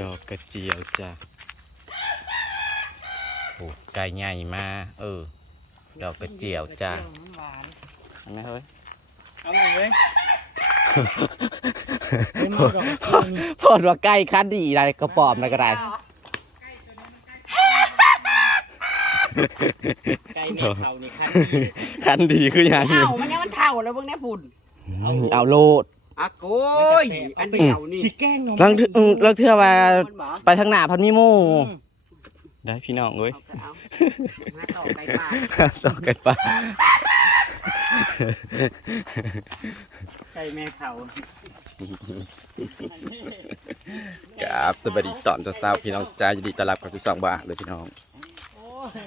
ดอกกระเจียวจ้ะโอ้ไก่ใหญ่มาเออ ดอกกระเจียวจ้ะหวานเห็นไหมเฮ้ย เอาหน่อยเว้ยเป็นมือดอกจริงพอดว่าไก่คันดีอะไรกระปอมอะไรก็ได้ไก่เมฆเขานี่คันคันดีคืออย่างนี้เท่ามันยังมันเท่าแล้วเบิ่งแน่พุ่นเอาโลด อะโกยอันเดียวนี่ชิแกล้งน้องลังเทื่ออืมลังเทื่อว่า มันบ่ไปทางหน้าพันมีหมู่ได้พี่น้องเอ้ย เอาก็เอามาต่อไก่ป่าสองไก่ป่าไก่เมฆเขากับสวัสดีตอนเช้าๆพี่น้องจ้ายินดีต้อนรับเข้าสู่สองบาทเลยพี่น้อง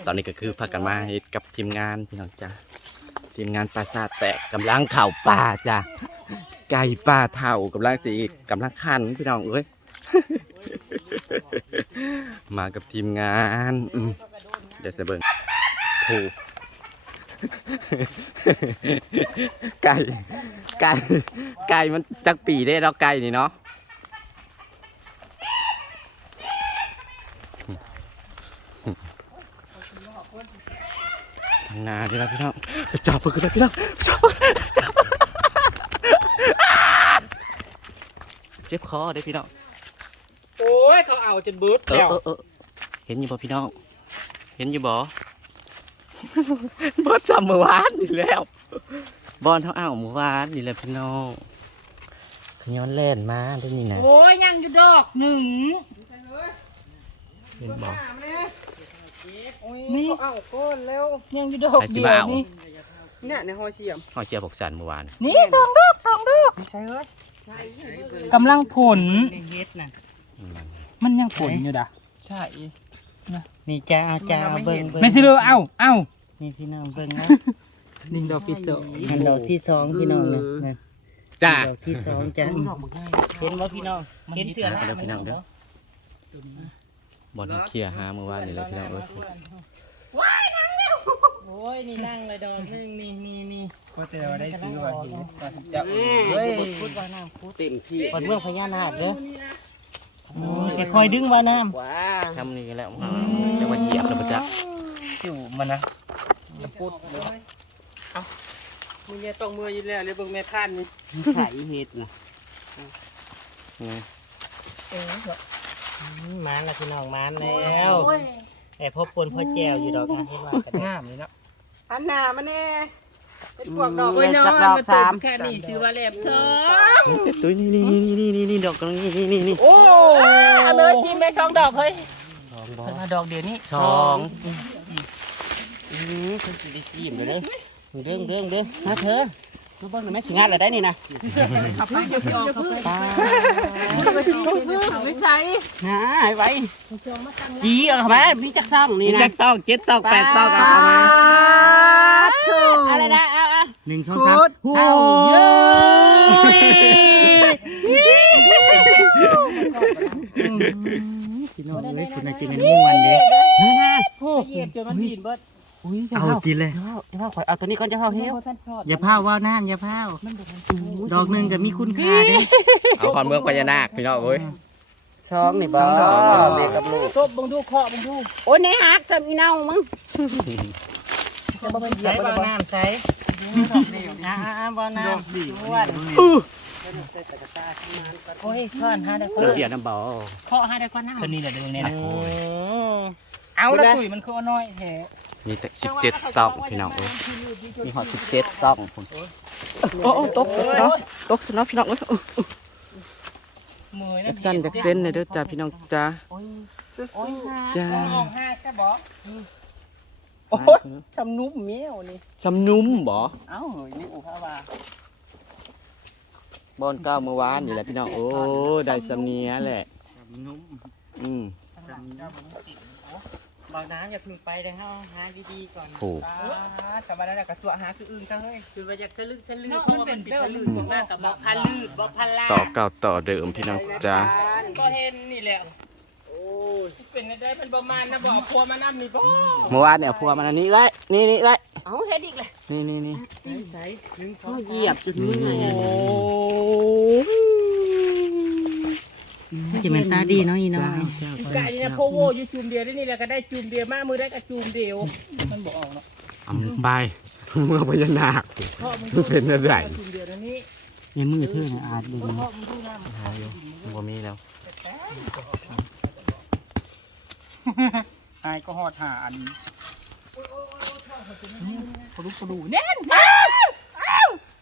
ตอนนี้ก็คือพักกันมาเฮ็ดกับทีมงานพี่น้องจ้าทีมงานปราสาทแตกกำลังเข่าป่าจ้า ไก่ป่าเท่ากำลังสีกำลังขันพี่น้องเอ้ย มากับทีมงานอืมเดี๋ยวจะเบิ่งผูไก่ไก่ไก่มันจักปีได้แล้วไก่นี่เนาะทางนาดีแล้วพี่น้องไปจับมันกันพี่น้องจับมันเจ็บคอเด้อพี่น้องโอ้ยเขาเอาจนบึ้ดเออแล้วเออเออเห็นอยู่บ่พี่น้อง เห็นอยู่บ่บอจำเมื่อวานนี่แล้วบอลเท่าอ้าวเมื่อวานนี่แหละพี่น้องขย้อนเล่นมาได้นี่นะโอ้ยยังอยู่ดอกหนึ่งเห็นบ่ นี่เอาก้อนแล้วยังอยู่ดอกใครสิเดียมาวเอา นี่เนี่ยในหอยเสียมหอยเชียร์บอกสันเมื่อวานนี่สองดอกสองดอกไม่ใช่เอ้ย กำลังผล เฮ็ดน่ะอืมมันยังผลอยู่ด่ะใช่นี่จ้าเอาจ้ามันยังไม่เบิ่งเห็นเบิ่งไม่สิเลยเอ้าเอ้านี่พี่น้องเบิ่งนะนี่ดอกที่สองนี่ดอกที่สองพี่น้องนะนั่นจ้าดอกที่สองจ้าดอกมันง่ายเห็นว่าพี่น้องเห็นเสือหากันแล้วพี่น้องเด้อบอลเคลียร์หาเมื่อวานนี่แหละพี่น้องเอ้ยโอ้ ยนี่นั่งเลยดอกนึงนี่นี่นี่ก็จะได้ซื้อว่าเห็นจะเฮ้ยพุดว่าน้ำพุดเต็มที่คนเมืองพญานาคเด้อโอ้ยแกคอยดึงว่าน้ว้าทำนี่แล้วจะมาเหยียบแล้วปะจ๊ะำจิ๋วมันนะพุดเอามึงเนี่ยต้องมืออยู่แล้วเลยเบิ่งแม่พันนี่ไข่เฮ็ดน่ะนี่มานละพี่น้องมานแล้วแต่พบปนพ่อแจวอยู่ดอกนะที่ว่ากันงามเลยเนาะ อันหน้ามาแน่เป็นพวกดอกโอ้ยน้องจักดอกสามแค่นี้ซื้อว่าแหลมเธอตุ้ยนี่นี่นี่นี่นี่นี่ดอกกำลังนี่นี่นี่นี่โอ้เอาเลยทีแม่ช่องดอกเฮ้ยสองบอเพิ่นมาดอกเดียวนี้สองอือคือสิได้กินเลยเด้อเด้งเด้งเด้งมาเถอะ มาเบิ่งหน่อยแม่สิงานอะไรได้นี่นะขับไปขับไปขับไปไม่ใช่หายไว้จีเอาเข้ามามีจักซ่องนี่นะจ็คซอกเจ็ดซอกแปดซอกเอาเข้ามาอะไรนะเอาเอาหนึ่งสองสามเอาเยอะพี่น้องเอ้ยคุณอาจจะเป็นม่วนเด้นะโอ้เหยียบจนมันบินเบิด อุ้ยเอากินเลยเจ้าข่อยเอาตัวนี้ก่อนเจ้าเฮาเฮ้ยอย่าพาว่าน้ำอย่าพาดอกหนึ่งก็มีคุณค่าเด้เอาคอนเมืองพญานาคพี่น้องเอ้ยสองนี่บ่แม่กับลูกตบบังดูเคาะบังดูโอ้ยในหักจะมีเน่ามึงใส่บ่อน้ำใส่อ่าบ่อน้ำอ้วนโอ้ยช้อนหาได้เดี๋ยวเบียร์น้ำเบาเคาะหาได้กว่าน้ำคนนี้แหละเดี๋ยวนี้นะเอาละตุ๋ยมันคือน้อยแท้ มีแต่สิบเจ็ดซอกพี่น้องเอ้ยมีหอดสิบเจ็ดซอกผมโอ้โอ้ตกตกซะเนาะตกซะเนาะพี่น้องเอ้ยมือจักสั้นจากเส้นเลยเด้อจ้าพี่น้องจ้าโอ้ยจ้าห้องห้าจะบอกโอ้ยชำนุ่มเมียวนี่ชำนุ่มบ่เอ้าเฮ้ยนี่อุคาว่าบอนเก้าเมื่อวานนี่แหละพี่น้องโอ้ได้สำเนียแหละนุ่มอืม บางน้ำอย่าพึ่งไปเลยฮะหาดีๆก่อนถูกกลับมาแล้วก็สวหาคืออื่นกันเฮ้ยคือว่าอยากสลึกสลือเพราะว่ามันเป็นลื่นมากกับบอกพันลื่นบอกพันลาต่อเก่าต่อเดิมพี่น้องจ้าก็เห็นนี่แหละโอ้ยเป็นได้เป็นประมาณนะบอกพัวมานั่นี่บ่เมื่อวานเนี่ยพัวมันอันนี้เลยนี่นี่เลยเอาเฮ็ดอีกเลยนี่นี่นี่ใส่หนึ่งสอเขางเหยียบจุดนี้ไงโอ้ จะเป็นตาดีเนาะอีน้อยกะนี่นะโพโวอยู่จุ่มเดียวได้นี่แหละก็ได้จุ่มเดียวมามือได้ก็จุ่มเดียวมันบอกออกเนาะอำบายเมื่อพญานาคเพราะมันเป็นอะไรจุ่มเดียวนะนี่ในมือเธอเนี่ยอาจดูเพราะมันดูน้ำหาอยู่บ่มีแล้วไอ้ก็หอดหาอันปลุกปลุเนี่ย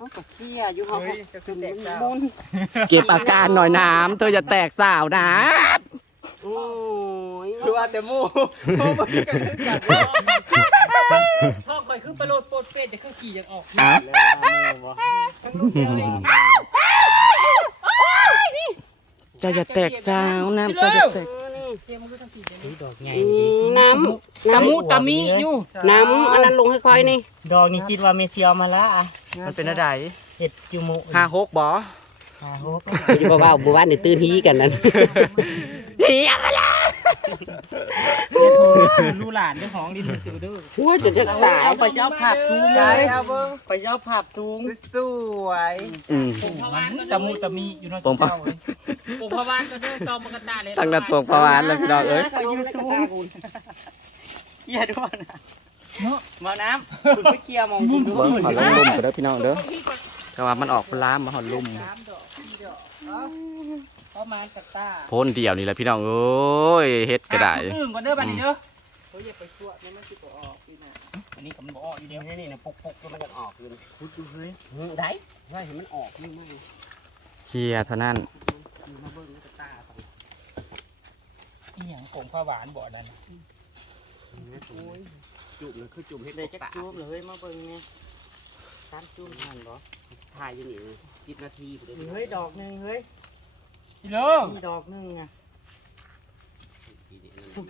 เขาก็เสียอยู่เขาก็จุ่มมุนเก็บอาการหน่อยน้ำเธอจะแตกสาวนะโอ้ยคือว่าแต่มูพ่อคอยขึ้นไปโลดโปดเป็ดแต่เครื่องขี่ยังออกอะเจ้าจะแตกสาวนะเจ้าจะแตก เทียมมันก็ต้องขี่จะดอกใหญ่น้ำตะมุตะมิอยู่น้ำอันนั้นลงค่อยๆนี่ดอกนี่คิดว่าเมเซียเอามาละอะมันเป็นอะไรเห็ดจุโมห้าหกบ่หาโฮกอยู่บ่าวบ่บ้านนี่ตื่นฮีกันนั่นเฮียมาละ ลูหลานเจ้าของดินสิวเด้อหัวจะจะตายไปเจ้าภาพสูงเลยครับเบิ้งไปเจ้าภาพสูงสวยอืมตะมุตะมิอยู่เนอกผมเจ้าเลยผมพะวานก็เด้อซอมมันก็ตาเลยตั้งนัดตัวประวานแล้วพี่น้องเอ้ยเขายืนสูงเกียร์ด้วยนะมาน้ำคุณไปเกียร์มองคุณดูเบิ้งหอดลุ่มลุ่มกันเด้อพี่น้องเด้อแต่ว่ามันออกล้ามมาหอดลุ่ม ประมาณกระตาโพ้นเดียวนี่แหละพี่น้องเอ้ยเฮ็ดก็ได้อื่นก่อนเด้อบัดนี้เด้อเฮ้ยอย่าไปชั่วนี่มันสิบ่ออกอีน่ะอันนี้ก็มันบ่ออกอยู่เดียวนี่นี่นะปุกๆมันจะออกอยู่คุณดูเฮ้ยได้ว่าเห็นมันออกนี่มั้งเคลียร์เท่านั้นมาเบิ่งกระตาฝั่งอีหยังผงผ้าหวานบ่นั่นน่ะจุ่มเลยคือจุ่มให้เดี๋ยวจะตาจูบเลยมาเบิ้งเนี่ยตามจุ่มทันบ่ถ่ายอยู่นี่สิบนาทีไปเลยเฮ้ยดอกหนึ่งเฮ้ย อีโลมีดอกหนึ่งอะ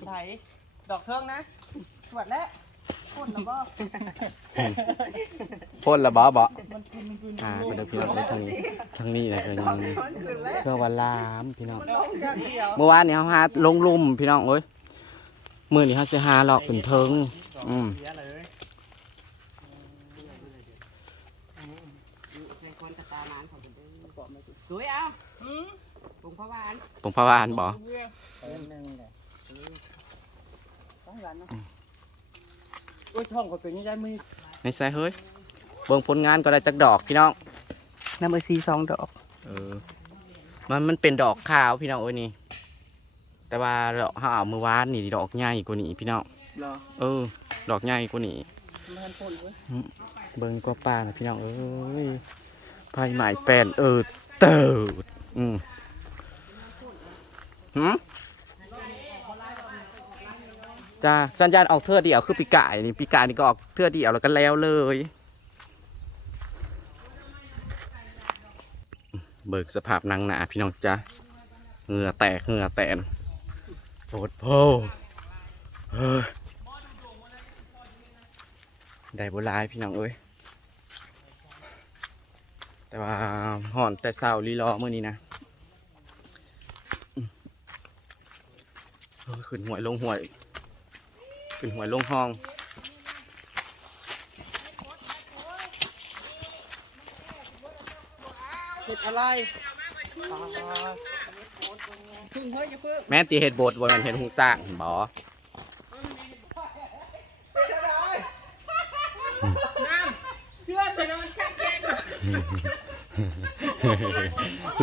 ใส่ดอกเทิงนะตรวจแล้วคนแล้วบ่พ่นละบ่บ่มันกินมันกินอ่าก็เด้อพี่น้องเด้อทางนี้ทางนี้เลยก็ยังเพื่อว่าลามพี่น้องเมื่อวานนี้เขาหาลงลุ่มพี่น้องเอ้ยมื้อนี้เขาสิหาหลอกเป็นเทิง อืม เสียเลยในคนกระตานานของผมเด้อบอกมาสิสวยเอาอืมปรุ งพะวานผมพะวานบ่เรื่องเติมหนึ่งเลยต้องหวานเนาะโอ้ยท้องก็เป็นยังไงมือในใส่เฮ้ยเบิ่งผลงานก็ได้จักดอกพี่น้องน้ำเอซีสองดอก เออ มันมันเป็นดอกขาวพี่น้องเอ้ยนี่ แต่ว่าเราเขาเอามือวานนี่ดอกใหญ่กว่านี้พี่น้องเหรอเออ ดอกใหญ่กว่านี้มันพ่นเว้ยเบิ่งก็ป้านะพี่น้องเอ้ยไผ่ไหม้แปลนเออเติดอืม หืมจ้าสัญญาณออกเทือเดียวคือปีกายนี่ปีกายนี่ก็ออกเทือเดียวแล้วก็แล้วเลย เบิกสภาพนางหนาพี่น้องจ้าเหงื่อแตกเหงื่อแตนโปรดโพเฮ้ยได้โบรายพี่น้องเอ้ยแต่ว่าห่อนแต่เศร้าลีรอเมื่อนี้นะอืมเออ ขึ้นหวยลงหวย ขึ้นหวยลงห้อง เห็ดอะไรแม่ตีเห็ดบดบนมันเห็ดหูสร้างบอเชื่อแต่นอนแค่แค่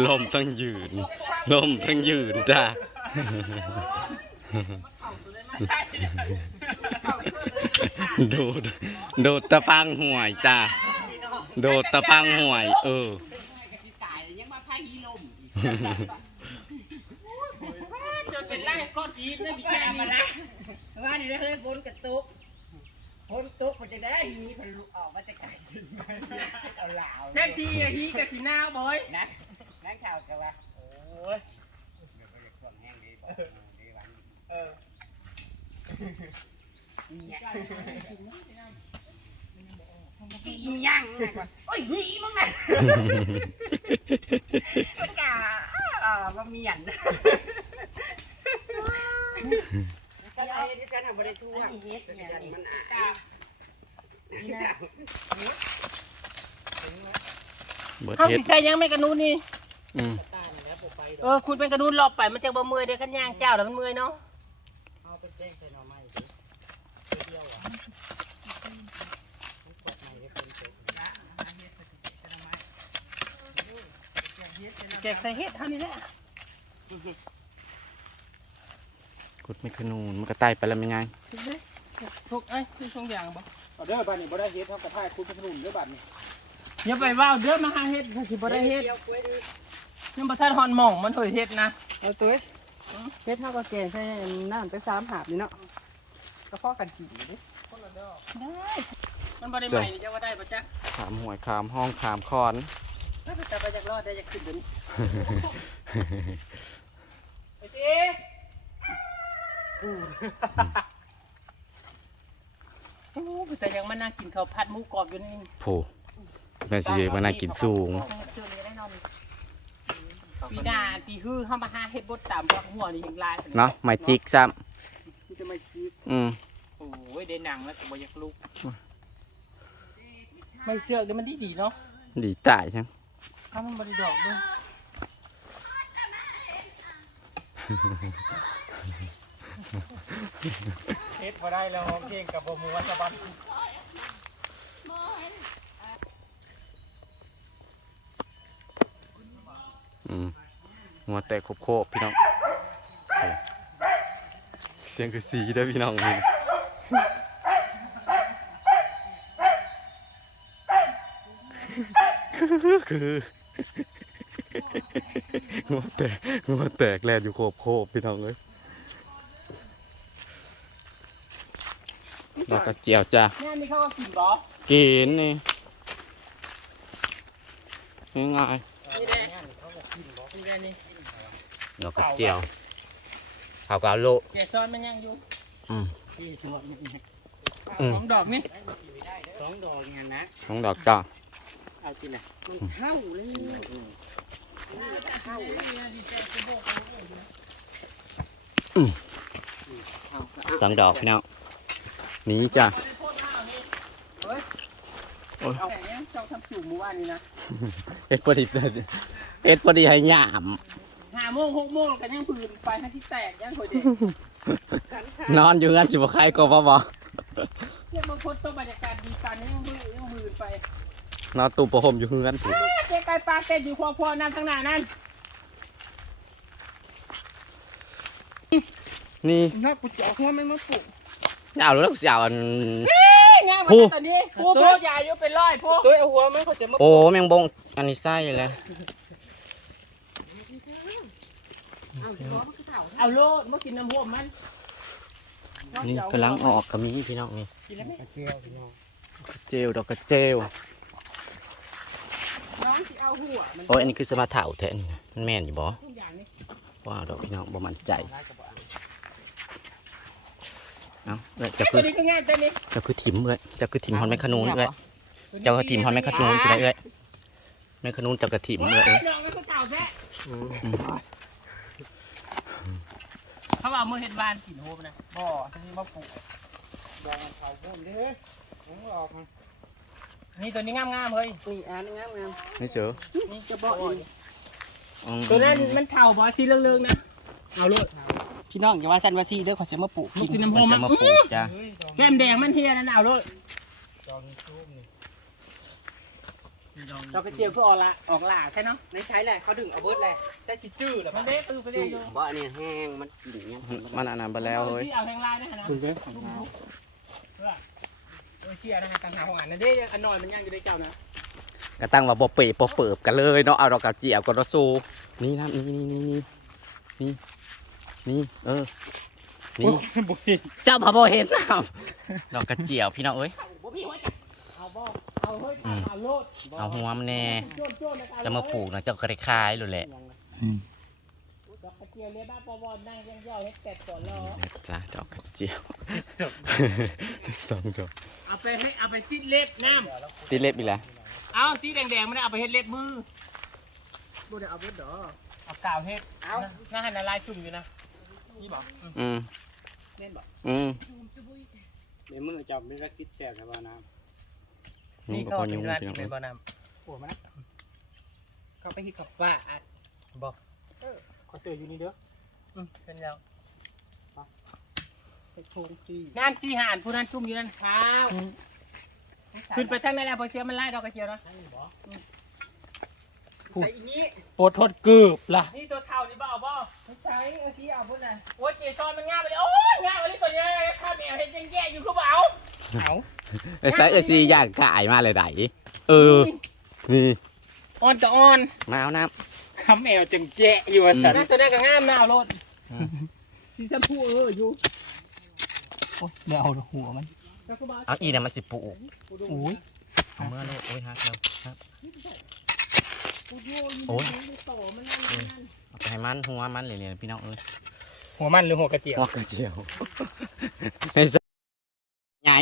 ลมทั้งยืน ลมทั้งยืนจ้า โดดโดดตะปังห่วยจ้าโดดตะปังห่วย เออตายยังมาพาฮีลมจนเป็นไร่ก้อนจีนนะมีแค่นี้นะว่านี่เฮ้ยบนกระตุกบนตุกมันจะได้ฮีมันลุกออกมาจะไกลเอาเหลาแค่ทีอะทีกับสีหน้าบอยนะนั่งข่าวกันว่าโอ้ยเอ อยังโอ้ยหีมึงน่ะมันกะอ่ามาเมียนฉันเอาที่ฉันทำบริทั่วมันอะเบิดเขาเฮ็ดสิใส่ยังไม่กระนูนนี่อืมเออคุณเป็นกระนุนรอบไปมันจะบ่เมื่อยเด้อขันย่างเจ้าแล้วมันเมื่อยเนาะ เอาเป็นแป้งใส่หน่อไม้สิเดียวอะมันกดใหม่ได้เป็นตัว แกงใส่เฮ็ดเท่านี้แหละกุดไม่ขนูนมันก็ไต่ไปแล้วไม่ไงทุกเอ้ยคือทรงอย่างบ่เอาเด้อบ้านนี้บ่ได้เฮ็ดเท่ากับท่ายคุณเป็นขนุนเด้อบ้านนี้อย่าไปว่าวเด้อมาหาเฮ็ดถ้าสิบ่ได้เฮ็ดยังบ่ทันฮอนหม่องมันถอยเฮ็ดนะเอาตัวเฮ็ดเท่ากับแกงใส่น้ำไปสามหาบนี่เนาะก็พอกันกินอยู่ดิได้มันบ่ได้ใหม่นี่จะว่าได้บ่จ๊ะขามหวยขามห้องขามคอน ถ้าแต่ไปจากรอดได้จากขึ้นเดี๋ยวนี้ไปสิโอ้แต่ยังมานั่งกินข้าวผัดหมูกรอบอยู่นี่โผแม่สิมานั่งกินสูงปีหน้าปีฮื้อเข้ามาหาเฮ็ดบดตามพวกหัวนี่ยังลายเนาะไม่จิกซ้มันจะไม่คิดำอืมโอ้ยได้หนังแล้วก็บ่อยากลุกไม่เสือกเดี๋ยวมันดีดีๆเนาะดีตายช่าง ถ้ามันบ่ได้ดอกเด้วยเฮ็ดบ่ได้แล้วเก่งกับบ่มูวัสบันอืมหัวแตกโคบๆพี่น้องโอ้เสียงคือสีเด้อพี่น้องนี่คือ คือหัวแตกหัวแตกแลนอยู่โคบโคบพี่น้องเอ้ยดอกกระเจียวจ้างานนี้เขาก็กินบ่กินนี่ง่ายนี่แหละนี่แหละนี่ดอกกระเจียวข้าวกาโลแกซ้อนมันยังอยู่อืมสวนนี่อืมสองดอกนี่สองดอกเนี่ยนะน้องดอกจ้า เอากินน่ะมันเข้าเลยสองดอกพี่น้องนี่จ้ะเอาแต่ยังเจ้าทำสูงเมื่อวานนี้นะเอ็ดพอดีเอ็ดพอดีให้หยามห้าโมงหกโมงกันยังปืนไฟให้ที่แตกยังคอยเด็กนอนอยู่งั้นจิบใครก็บ่บ่เนี่ยบางคนต้องบรรยากาศดีกันยังมือยังมือไป นอนตุ่มประหมอยู่เฮือนถูกเจ๊ไก่ปลาเต้นอยู่พอพอๆนั่นข้างหน้านั่นนี่ถ้ากูจะเอาหัวมันมาปลูกเอาแล้วสิเอาอัน ง่ายมาผู้ตอนนี้ผู้ผู้ใหญ่อยู่เป็นร้อยผู้ตัวเอาหัวมันเขาจะมาโอ้แมงบงอันนี้ไส้เลยเอาโลดเมื่อกินน้ำห่วมมันนี่กำลังออกก็มีพี่น้องนี่กินแล้วไหมกระเจียวพี่น้องเจลดอกกระเจล น้องที่เอาหัวมัน โอ้ยอันนี้คือสมาร์ทเถาแท้นี่นะมันแม่นอยู่บ่ทุกอย่างนี่ว้าวดอกพี่น้องบ่มั่นใจร้ายกับบ่เอาเอ้าเอ้ยจะไอ้คืตัวอนี้ก็ง่ายแต่นี้จะคือถิ่มเอ้ยจะคือถิ่มฮอนแมคคานูนเอ้ยเจ้าก็ถิ่มฮอนแมคคานูนคือไดเอ้ยแมคคานูนเจ้าก็ถิ่มโอ้ยเอ้ยเอ้ยดอกมันก็เก่าแท้เขาบอกมือเห็ดบานกินโฮมนะบ่ทีนี้มาปลูกดอกมันเผาบุ้นเด้อผมออกมา นี่ตัวนี้งามๆเฮ้ยนี่อ่านงามงามไม่เจอนี่จะบอกอีกอืมตัวนั้นมันเข่าบอสีเหลืองๆนะเอาโลดพี่น้องอย่าว่าสันว่าที่เด้อขอจะมาปลูกมันกินน้ำโฮมันมจะมันมาปลูกจ้าเฮ้ยดอกแก้มแดงมันเฮียนั่นเอาโลดดอกนี้ซูมนี่ดอกกระเจียวเพื่อออกละออกหล่าใช่เนาะในใช้แหละเขาดึงเอาเบิดแหละใช้ชิจื้อแล้วมันเด็กคือไปเด็กอยู่บ่อันนี้แห้งมันกินยังมันอันนั้นไปแล้วเฮ้ยที่เอาแพงลายนะฮะนะ คุณเด้อโอ้เชียนะฮะต่างหากของอันนั่นเด้อันหน่อยมันยังอยู่ในเจ้านะก็ตั้งว่าบ่เปะบ่เปิบกันเลยเนาะเอาดอกกระเจียวก็ดอกซูนี่นะนี่นี่นี่นี่นี่นี่เออนี่บุยเจ้าพะบ่เห็นนะดอกกระเจียวพี่น้องเอ้ยบ่มีหัวจักเอาบ่เอาเฮ้ยเอาโลดเอาหัวมันแน่โจ้โจ้นะจะมาปลูกนะเจ้าก็ได้คายเลยแหละ ดอกกระเจียวเลยบ้านปอวอนนั่งยังย่อเล็กแต่ก่อนรอเนี่ยจ้าดอกกระเจียวสุดสองดอกเอาไปให้เอาไปซิดเล็บน้ตีเล็บอีกแล้วำเอาสีแดงๆมันเอาไปเฮ็ดเล็บมือบ่ได้เอาเบิดดอกเอากาวเฮ็ดเอาหน้าหันละลายจุ่มอยู่นะนี่บอกอืมเล่นบอกอืมในมือจับไม่ได้คิดแจกกับบ่น้นี่ก็พอยุ่งร้านพี่น้องเป็เอ้นยบ่อน้หัวมันเขาไปฮิตกับว่าอัดำบอก ขอเสืออยู่นี่เด้ออืมเป็นแล้วไปโทงซีน้ำซีหานผู้นั้นชุ่มอยู่นั่นข้าวขึ้นไปทางนั้นแล้วพอเชื้อมันไล่ดอกกระเจียวนะใส่อีนี้โปรดทดเกือบล่ะนี่ตัวเท่านี่บ่เอาบ่ไม่ใช่เอาสีเอาพุ่นน่ะโอ้ยเจซอนมันง่ายไปเลยโอ้ยง่ายไปเลยตัวเนี้ยข้าวเหนียวเห็นยังแย่อยู่คือเปล่าเอาไอ้ไซส์เอซีอยากกายมาเลยไดเออนี่อ่อนกับอ่อนมาเอาน้ คำแอวจังแจ๊อยู่ว่าสันตัวนี้ก็ง่ามนะเอารถสีชมพูเอออยู่โอ้ยเดี๋ยวเอาหัวมันำเอาอีเนี่ยมันสิปลูกโอ้ยเอาเมื่อโลดโอ้ยฮักแล้วฮักโอ้ยเอาไปให้มันหัวมันเลยเนี่ยพี่น้องเอ้ยหัวมันหรือหัวกระเจียวหัวกระเจียวไม่ใช่ไง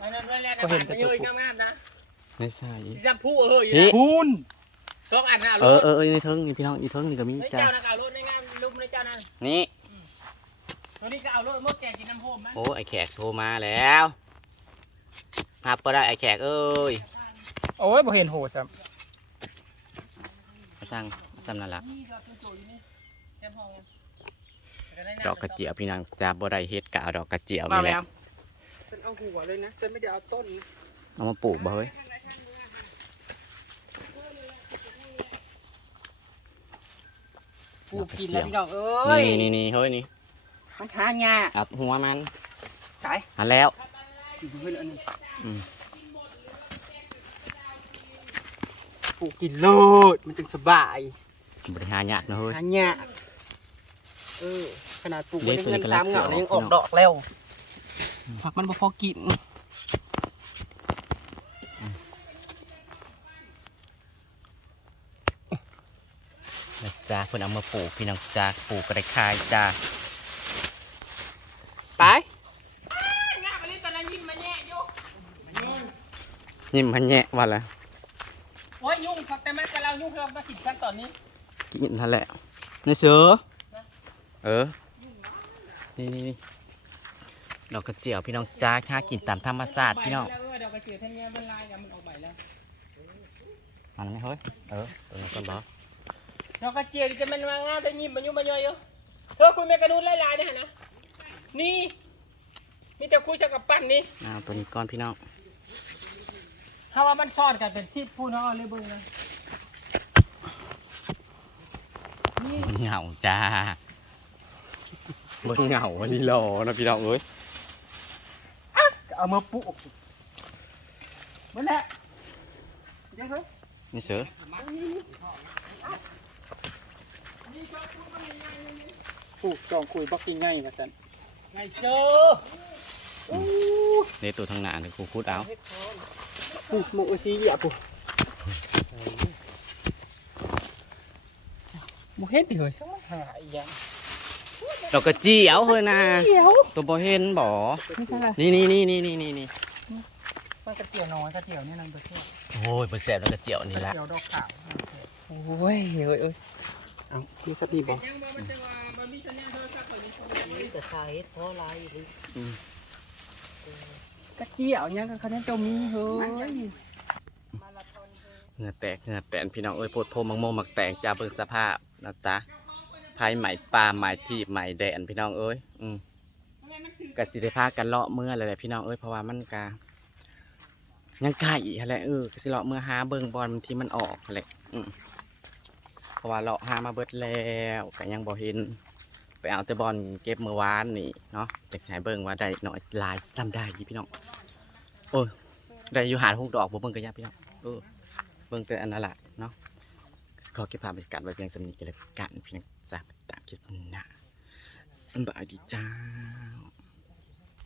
อันนั้นเรื่องแรกนะผ่านไปเยอะง่ามๆนะไม่ใช่สีชมพูเอออยู่นี่นะพูน สองอันนะเออเออเออในเทิงนี่พี่น้องอีเทิงนี่ก็มีในจ้าเจ้านะเอารถในงามลุมในเจ้านั่นนี่ตัวนี้ก็เอารถมดแกงกินน้ำโฮมมันโอ้ไอแขกโทรมาแล้วมาปะได้ไอแขกเอ้ยโอ้ยบ่เห็นโหซ้มาสั่งสั่งนั่นละนี่ดอกตัวอยู่นี่แจมห้องดอกกระเจียวพี่นางจ้าบ่ได้เฮ็ดกะเอาดอกกระเจียวมานี่แหแล้ละวฉันเอาหัวเลยนะฉันไม่ได้เอาต้นนะเอามาปลูกบ่เฮ้ย ปลู กกินแล้วพี่น้องเอ้ย นี่นี่นี่เฮ้ยนี่ มันหายากเอาหัวมันใช่หันแล้วอยู่เพื่อนอันนี้อืมปลูกกินโลด มันจึงสบายบริหารยากนะเฮ้ยหายากเออ ขนาดปลูกเด็ไว้ดได้ตัวเงินี้นกำลังตามเหงาเขียวแล้วยังออกดอกแล้วผักมันบ่พอกิน นะจ้าเพิ่นเอามาปลูกพี่น้องจ้าปลูกก็ได้ขายจ้าไปงาไปเลยตอนนั้นยิ้มมาแย่อยู่ยิ้มพันแยะว่าละโอ้ยยุ่งครับแต่แม่กับเรายุ่งเรามาสิบขั้นตอนนี้กินนั่นแหละนี่เสือเออนี่นี่นี่ดอกกระเจียวพี่น้องจ้าค่ากินตามธรรมชาติพี่น้องใบแล้วเออเดี๋ยวกระเจียวท่านเนี้ยเป็นลายกับมันออกใบแล้วมันไหมเฮ้ยเออตัวนี้ก็บอกเดี๋ยวกระเจียวจะมันมางามแต่ยิ้มมันยุ่งมาเยอะอยู่เธอคุยแม่กระดูดลายๆเนี่ยฮะนะนี่มีแต่คุยกับปั้นนี่เอาตัวนี้ก่อนพี่น้องถ้าว่ามันซ่อนกันเป็นซีดพูดเนาะเลยเบิ่งนะนี่เหงาจ้าเบิ่งเหงาวันนี้รอนะพี่น้องเอ้ยเอามาปลูกหมดแล้วเดี๋ยวเฮ้ยนี่เสือ ปลูกสองคุยบอกกินง่ายมาสันไงเจอเดี๋ยวตัวทางหน้าเดี๋ยวกูพูดเอาปลูกหมูสีเหลี่ยปลูกบุเฮ็ดดิเลยหาอีกอย่างดอกกระเจียวเฮ้ยนะตัวบ่เห็นบ่ไม่ใช่นี่นี่นี่นี่นี่นี่นี่มันกระเจียวน้อยกระเจียวเนี่ยนั่นกระเจียวโอ้ยเปอร์เซ็นต์ดอกกระเจียวนี่กระละเจียวดอกขาวโอ้ยเฮ้ยเอ้ยเอาพี่สักทีบ่ยังบ่ มันจะว่ามันมีสัญญาณโทรศัพท์ตัวนี้แต่ขายเพราะอะไรอยู่กระเจียวเนี่ยก็คะแนนเจ้ามีเฮ้ยเหงื่อแตกเหงื่อแตนพี่น้องเอ้ยโพดโพมังโมมักแตกจ้าเบิ่งสภาพนะตาภายใหม่ปลาใหม่ที่ใหม่แดนพี่น้องเอ้ยอืมกสิได้พากันเลาะเมื่อเลยแหละพี่น้องเอ้ยเพราะว่ามันกายังไก่อีกแหละเออกสิเลาะเมื่อหาเบิ่งบอลที่มันออกแหละอืมเพราะว่าเลาะหามาเบิดแล้วก็ยังบ่เห็น ไปเอาแต่บอลเก็บเมื่อวานนี่เนาะจากสายเบิ่งว่าได้หน่อยลายซ้ำได้ยี่พี่น้องโอ้ยได้อยู่หาหกดอกบ่เบิ่งก็ยาพี่น้องเออเบิ่งแต่อันนั้นแหละเนาะขอเก็บภาพบรรยากาศไว้เพียงสำนีกันเลยกันพี่น้องจ้าตามคลิปหน้าสบายดีจ้า